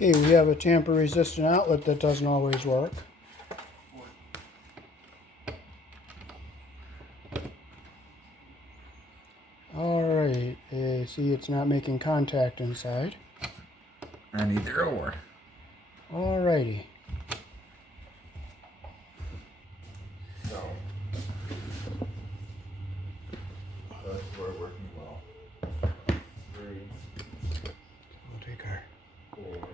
Okay, we have a tamper-resistant outlet that doesn't always work. Alright, see it's not making contact inside. On either or. Alrighty. So that's we're working well. 3, We'll take our 4.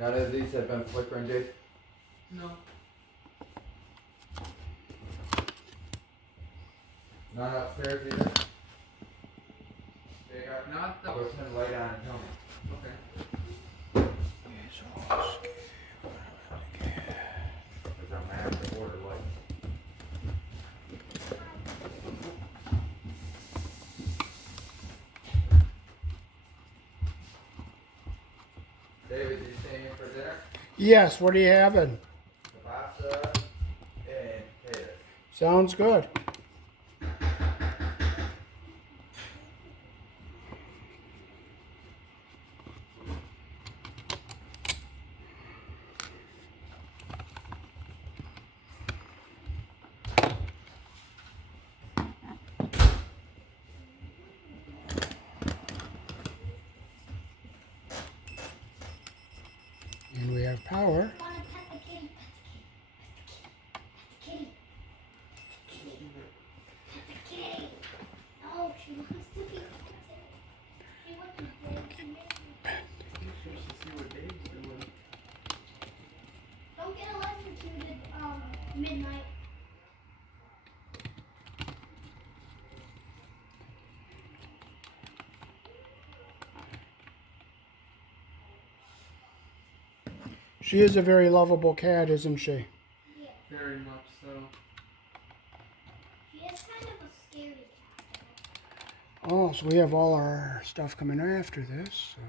None of these have been flickering, Jake? No. None upstairs either? Not the. Go turn the light on and tell me. Okay. Because I'm going to have to order lights. David, you staying in for dinner? Yes, what are you having? Pasta and potatoes. Sounds good. And we have power. Don't get electrocuted midnight. She is a very lovable cat, isn't she? Yeah. Very much so. She is kind of a scary cat. Oh, so we have all our stuff coming after this. So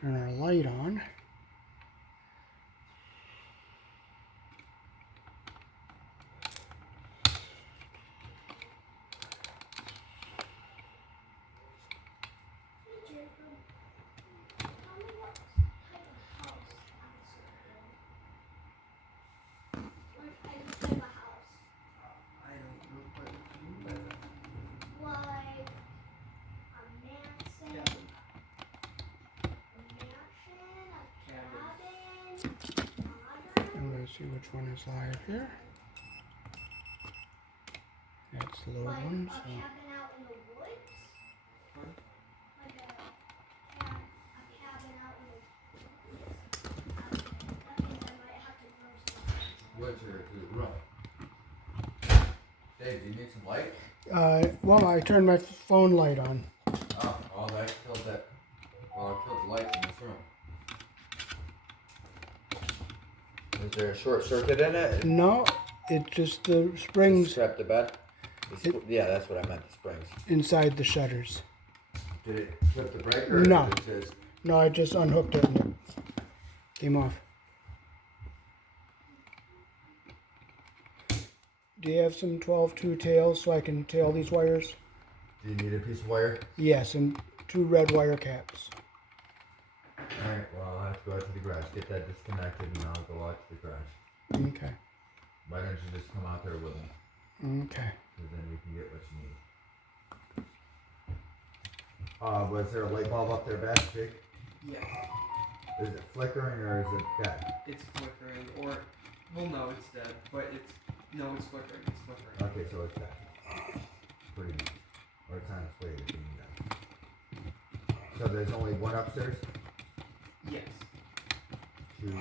turn our light on. Hey, Jacob. Tell me what type of house I'm serving. What type of house? I don't know what you mean by that. Like a mansion, cabin, modern. And let's see which one is live here. That's the little Like one. a So. cabin out in the woods. What? Like a cabin out in the woods. That means I might have to grow some. What's your room? Dave, do you need some light? Well, I turned my phone light on. Oh, well, that killed that. Well, it killed the lights in this room. Is there a short circuit in it? No, it just the springs Strapped the bed? Yeah, that's what I meant, the springs. inside the shutters. Did it trip the breaker? No. Or did it just... No, I just unhooked it and it came off. Do you have some 12-2 tails so I can tail these wires? Do you need a piece of wire? Yes, and 2 red wire caps. Alright, well, I'll have to go out to the garage, get that disconnected, and I'll go out to the garage. Okay. Why don't you just come out there with me? Okay. Because then you can get what you need. Was there a light bulb up there back, Jake? Yeah. Is it flickering or is it dead? It's flickering, or well, no, it's dead. But it's it's flickering. It's flickering. Okay, so it's dead. Pretty much. Or it's on its way to being dead. So there's only one upstairs? Yes. 2,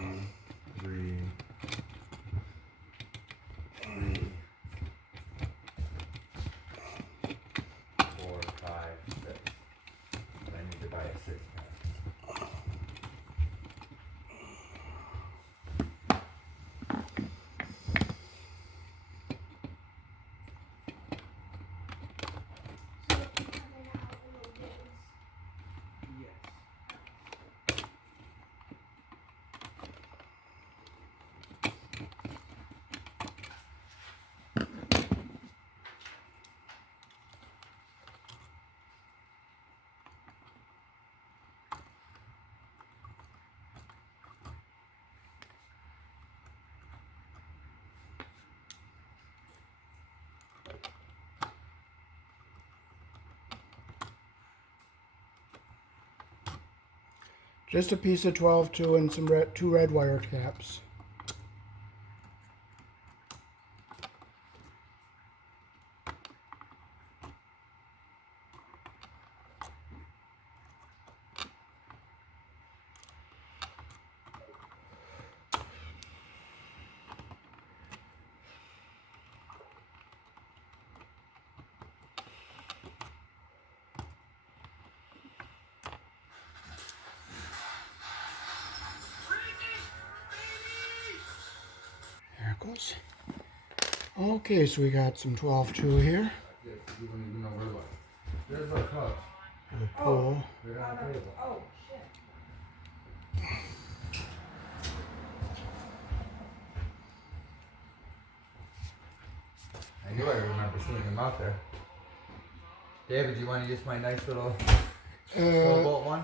3, 4, 5, 6. I need to buy a 6-pack. Yes. Just a piece of 12-2 and some two red wire caps. There it goes. Okay, so we got some 12-2 here. You don't even know where it was. There's our cups. For the pool. They're on the table. Oh, shit. I knew I remember seeing them out there. David, do you want to use my nice little 12-volt one?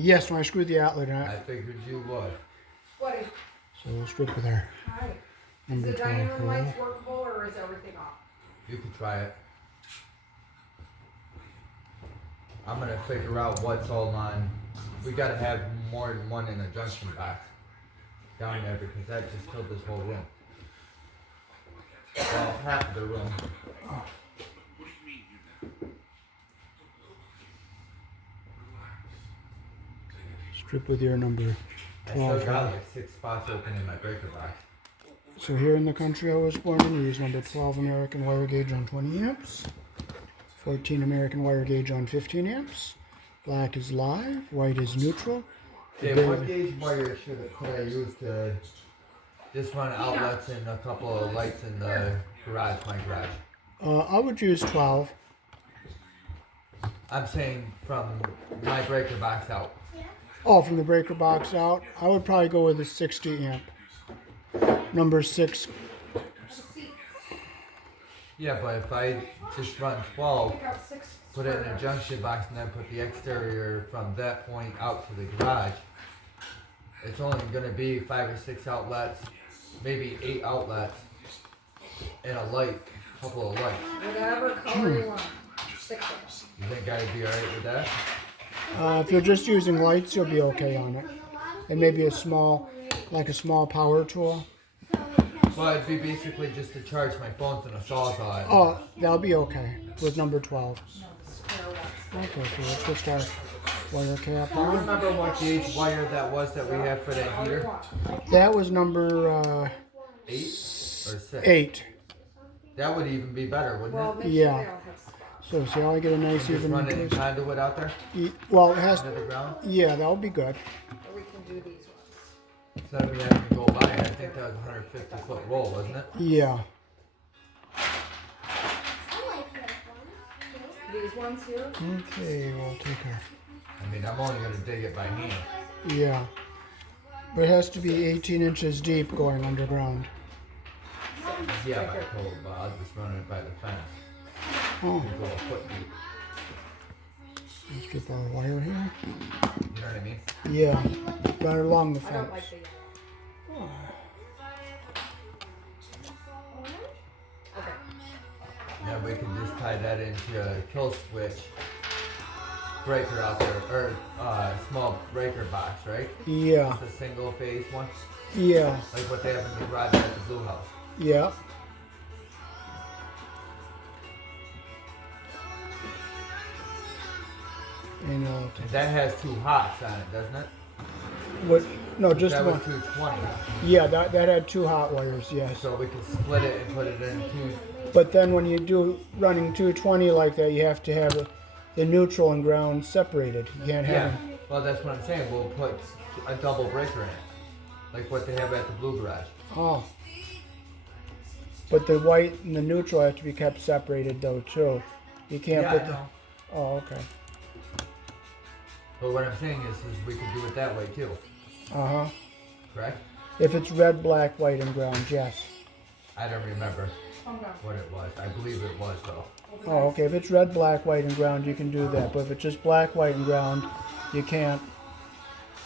Yes, when I screwed the outlet in I it. figured you would. What is, So we'll strip with our hi. Is number the dining 12 room hole. lights workable or is everything off? You could try it. I'm gonna figure out what's all on. We gotta have more than one in a junction box down there because that just killed this whole room. Well, half of the room. Strip with your number I still 12 got hole. like 6 spots open in my breaker box. So here in the country I was born in, we use number 12 American wire gauge on 20 amps, 14 American wire gauge on 15 amps. Black is live, white is neutral. Dave, what gauge wire could I use to just run outlets and a couple of lights in the garage, my garage? I would use 12. I'm saying from my breaker box out. Oh, from the breaker box out, I would probably go with a 60 amp. Number 6. Yeah, but if I just run 12, Take out 6 put it in square a junction box and then put the exterior from that point out to the garage, it's only going to be 5 or 6 outlets, maybe 8 outlets, and a light, a couple of lights. whatever color you want. 6 of them. You think I'd be alright with that? If you're just using lights, you'll be okay on it. And maybe a small power tool. Well, it'd be basically just to charge my phones and a Sawzall. Oh, that'll be okay with number 12. No, the square ones. Okay, so let's just our wire cap Do you on. remember what gauge wire that was that we had for that All you heater? want. That was number 8 or 6? 8. That would even be better, wouldn't Well, it? eventually Yeah. they'll have spots. So see how I get a nice Just even run it in twist? conduit out there Well, it has. under the ground. Yeah, that'll be good. Or we can do these ones. Instead of me having to go by it, I think that was a 150 foot roll, wasn't it? Yeah. These ones here. Okay, we'll take our. I mean, I'm only gonna dig it by hand. Yeah. But it has to be 18 inches deep going underground. Yeah, by cold, but I'll just run it by the fence Oh, and go a foot deep. let's get our wire here. You know what I mean? Yeah. Run it along the I don't fence. like the yellow. Okay. Then we can just tie that into a kill switch breaker out there, or small breaker box, right? Yeah. Just a single phase one, Yeah. like what they have in the garage at the Blue House. Yeah. And That has 2 hots on it, doesn't it? what? No, just That one. was 220. Yeah, that had 2 hot wires. Yes. So we can split it and put it in 2. But then when you do running 220 like that, you have to have the neutral and ground separated. You can't have Yeah. them. Well, that's what I'm saying. We'll put a double breaker in it, like what they have at the Blue Garage. Oh. But the white and the neutral have to be kept separated though too. You can't Yeah, put I the. know. Oh, okay. But what I'm saying is we can do it that way too, Uh huh. correct? If it's red, black, white, and ground, yes. I don't remember Calm down. what it was. I believe it was though. Oh, okay. If it's red, black, white, and ground, you can do that. But if it's just black, white, and ground, you can't.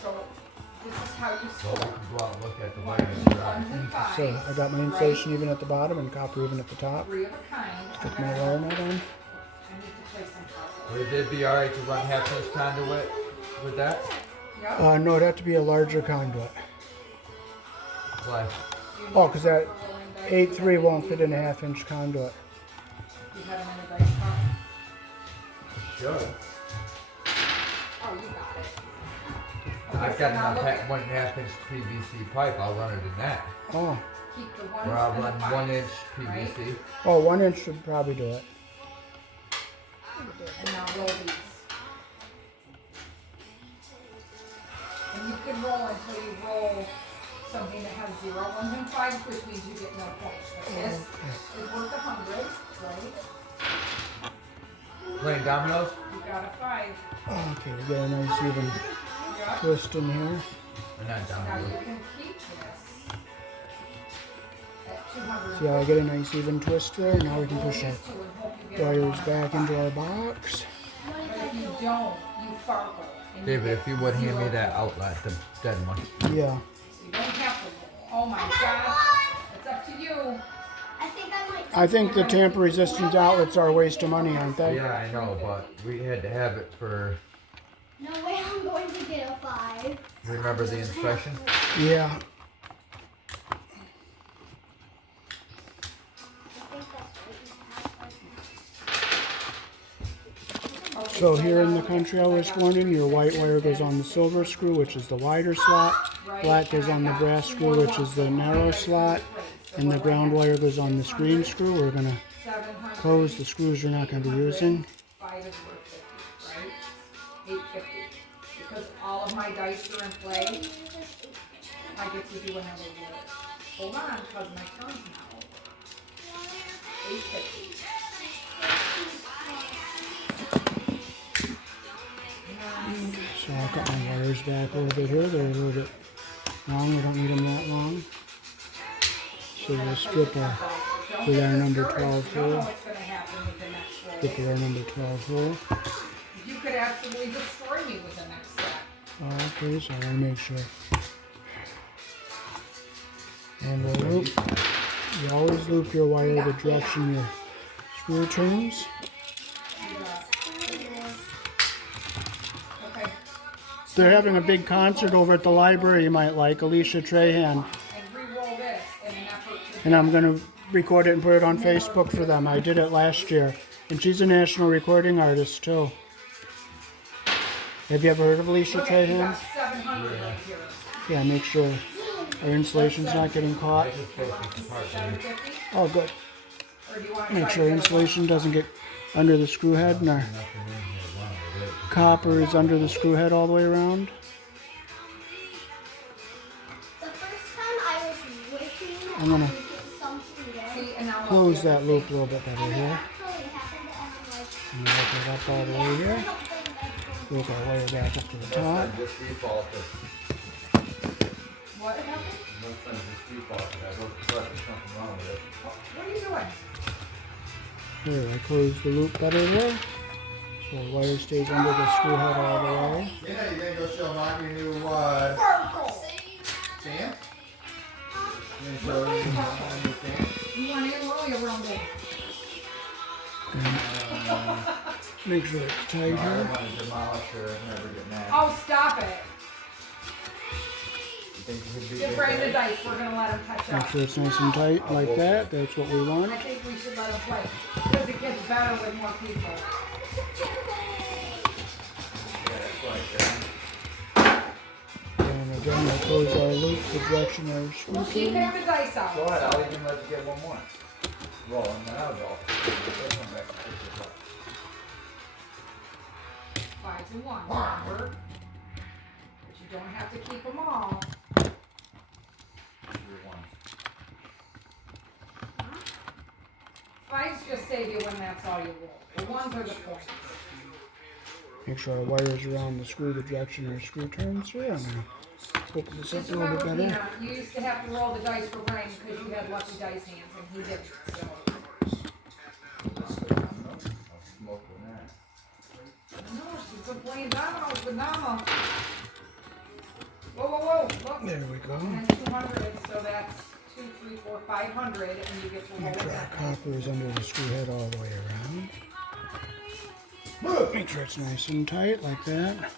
So this is how you Well, we store. can go out and look at the wire in the garage. 1s and 5s. So I got my insulation even at the bottom and copper even at the top. 3 of a kind. Put my wire nut on. I need to place some copper. Would it be alright to run 1/2 inch conduit with that? Yep. No, it'd have to be a larger conduit. Why? Oh, because that 8.3 won't fit in a 1/2-inch conduit. You have them in a dice cup. Sure. Oh, you got it. I've so got now enough look at- 1.5-inch PVC pipe. I'll run it in that. Oh. Keep the ones Or I'll and the run five, 1-inch PVC. Oh, 1 inch should probably do it. And now roll these. And you can roll until you roll something that has 0, 1s, and 5s, which means you get no points. But this is worth 100, right? Playing dominoes? You got a 5. Okay, we get a nice even Yep. twist in here. Or not Now you dominoes. can keep this at 200. See how I get a nice even twist there? Now we can push our Roll these two and hope you get a wires 1 or a back into 5. our box. But if you don't, you farkle. and you David, get if you would hand me 0 that points. outlet, the dead one. Yeah. You don't have to roll. Oh my god. It's up to you. I think I might. I think the tamper resistant outlets are a waste of money, aren't they? Yeah, I know, but we had to have it for. No way I'm going to get a 5. Remember the inspection? Yeah. I think that's what you have. So here in the country I was born in, your white wire goes on the silver screw, which is the wider slot. Black goes on the brass screw, which is the narrow slot. And the ground wire goes on the screen screw. We're going to 700. close the screws you're not going to be using. 5 is worth 50, right? 850. Because all of my dice are in play, I get to do another roll. Hold on, because my turn's now over. 850. So I'll cut my wires back a little bit here. They're a little bit long. We don't need them that long. So we'll strip with our number 12 hole. Strip with our number 12 hole. You could absolutely destroy me with the next step. Okay, so I want to make sure. And we'll loop. You always loop your wire the direction your screw turns. Okay. They're having a big concert over at the library you might like, Alicia Trahan. And re-roll this in an effort to And I'm going to record it and put it on Facebook for them. I did it last year. And she's a national recording artist too. Have you ever heard of Alicia look at, you Trahan? got 700 right here. Yeah, make sure our insulation's not getting caught. I just broke this apart. 750? Oh, good. Or do you want to Make try sure to get a insulation doesn't get under the screw head and our Nothing in here wrong with it. copper is under the screw head all the way around. The first time I was wishing that I'm gonna I could get something there. See, and now Close look, that loop a little bit better And it here. actually happened, and I'm like, And open it up all the way here. Move our wire back up to the top. Most times just defaulted. What happened? Most times just defaulted. I don't trust there's something wrong with it. What are you doing? Here, I close the loop better there. So the wire stays under the screw head all the way. Yeah, you gonna go show Mom your new Circle. stand? You gonna show your new stand? You want to roll your rumble. Make sure it's tight I here. want to demolish her and never get mad. Oh, stop it. You think you could do Give this, Brandon the right? dice. We're going to let him catch Make up. sure it's nice and tight like that. That's what we want. I think we should let him play. Because it gets better with more people. Yeah, that's what I said. And again, we'll close our loop the direction our screw We'll keep turns. having dice out. Go ahead, I'll even let you get one more. Roll, and then I'll roll. This one back, pick this up. 5 to 1, remember? But you don't have to keep them all. Your one. 5s just save you when that's all you roll. The 1s are the points. Make sure our wires are on the screw the direction our screw turns here. I'm gonna open this up Just a little bit remember, better. Peanut, you used to have to roll the dice for Brian because you had lucky dice hands and he didn't. So. I'll smoke with that. No, she's been playing dominoes with Mama. Whoa, whoa, whoa, look. There we go. And 200, so that's 2, 3, 4, 500, and you get to roll Make sure our that. copper is under the screw head all the way around. Make sure it's nice and tight like that.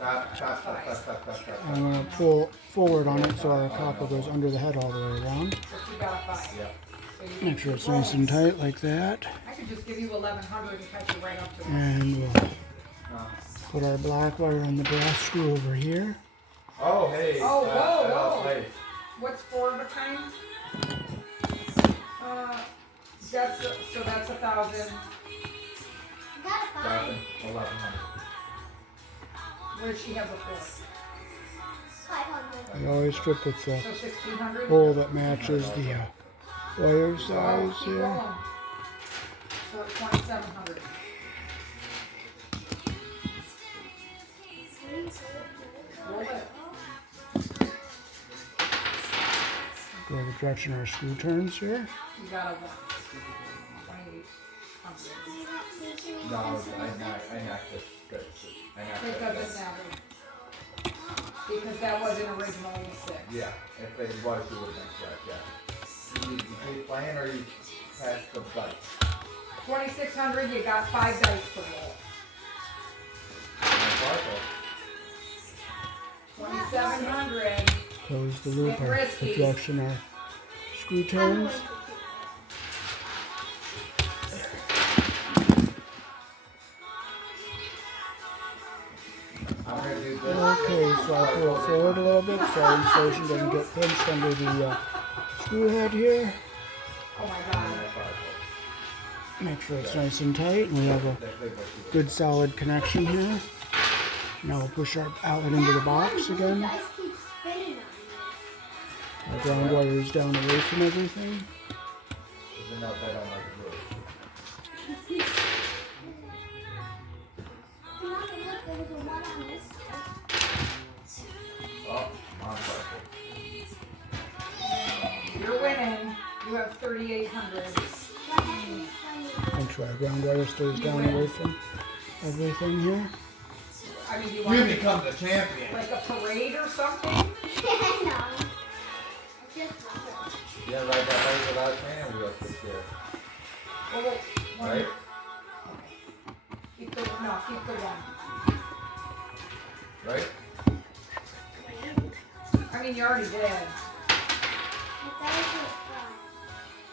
I'm going to pull forward on it so our copper goes under the head all the way around. But you got a 5. Yep. So you Make sure it's nice and tight like that. I could just give you 1100 and cut you right up to it. And we'll put our black wire on the brass screw over here. Oh, hey. Oh, whoa, whoa. Hey. What's 4 of a kind? So that's 1,000. Got a 5. 1100. Where did she have before? 500. I always strip with the So 1,600. hole that matches the wire size Oh, keep here. going. So 2,700. Roll it. Go the direction our screw turns here. You got a 2,800. No, I have to stretch it. I have It to. doesn't matter. Because that wasn't originally 6. Yeah, if it was, you would have been correct, yeah. You keep playing or you pass the dice? 2,600, you got 5 dice to roll. Sparkle. 2,700. Close the loop, Get our risky. the direction our screw turns. I'm going to do this. Okay, so I'll pull it forward a little bit so our insulation doesn't get pinched under the screw head here. Oh my god. Make sure it's nice and tight and we have a good solid connection here. Now we'll push our outlet into the box again. Dice keep spinning on Our ground wire is down away from everything. Even though I don't like blue. me. Mama, look, there was a 1 on this one. Oh, on sparkle. You're winning. You have 3,800. Make sure our ground wire stays down away from everything here. I mean, do you want become the champion. like a parade or something? I know. Just Yeah, like that right without fan wheels this year. Well, wait, one. Right? Keep the 1. Right? I mean, you already did.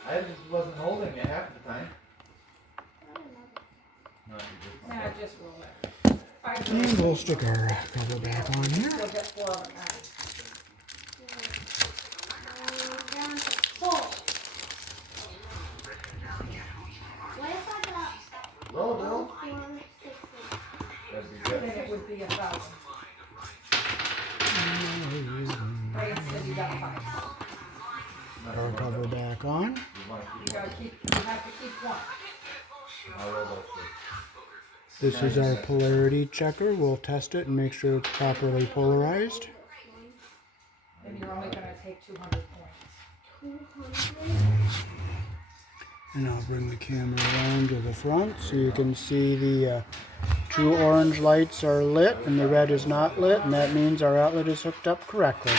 I just wasn't holding it half the time. No, you Nah, just roll it. 5 And dice. we'll stick our cover back on here. You'll get 4 of a kind. Down to 4. What if I got Roll, 4, roll. 6, 6? That'd be Then good. it would be 1,000. Right, instead you got 5. Our cover back on. You have to keep 1. I'll roll those This is our polarity checker. We'll test it and make sure it's properly polarized. And you're only going to take 200 points. 200. And I'll bring the camera around to the front so you can see the 2 orange lights are lit and the red is not lit, and that means our outlet is hooked up correctly.